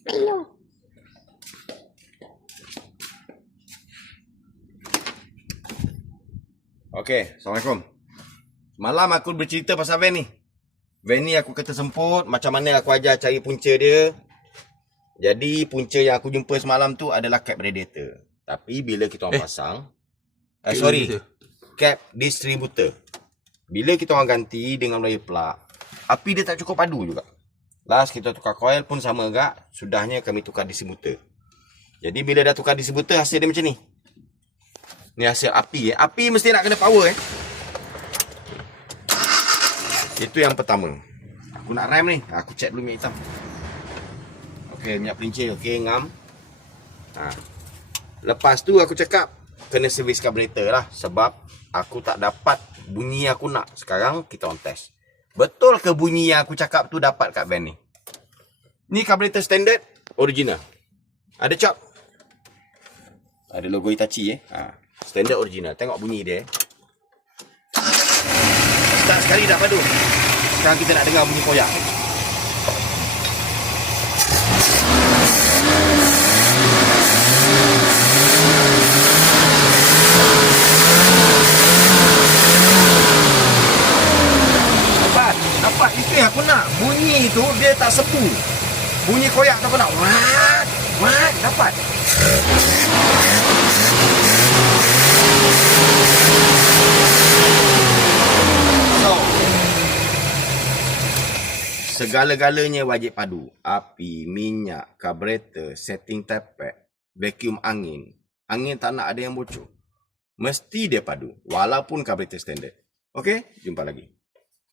Okay, Assalamualaikum. Malam aku bercerita pasal van ni. Van ni aku kata semput, macam mana aku ajar cari punca dia. Jadi punca yang aku jumpa semalam tu adalah cap radiator. Tapi bila kita orang pasang, cap distributor. Bila kita orang ganti dengan melalui plug, api dia tak cukup padu juga. Last kita tukar coil pun sama agak, sudahnya kami tukar distributor. Jadi bila dah tukar distributor, hasil dia macam ni. Ni hasil api. Api mesti nak kena power. Itu yang pertama. Aku nak rem ni. Aku check dulu minyak hitam. Okey, minyak pelincir. Okey, ngam. Lepas tu aku cakap kena servis carburetor lah. Sebab aku tak dapat bunyi yang aku nak. Sekarang kita on test. Betul ke bunyi yang aku cakap tu dapat kat van ni? Ni carburetor standard original. Ada cap. Ada logo Hitachi standard original. Tengok bunyi dia. Start sekali dah padu. Sekarang kita nak dengar bunyi koyak. Dapat itu yang aku nak. Bunyi tu dia tak sepu. Bunyi koyak tu aku nak. Wah, dapat. So, segala-galanya wajib padu. Api, minyak, carburetor, setting tappet, vacuum angin. Angin tak nak ada yang bocor. Mesti dia padu. Walaupun carburetor standard. Okey, jumpa lagi.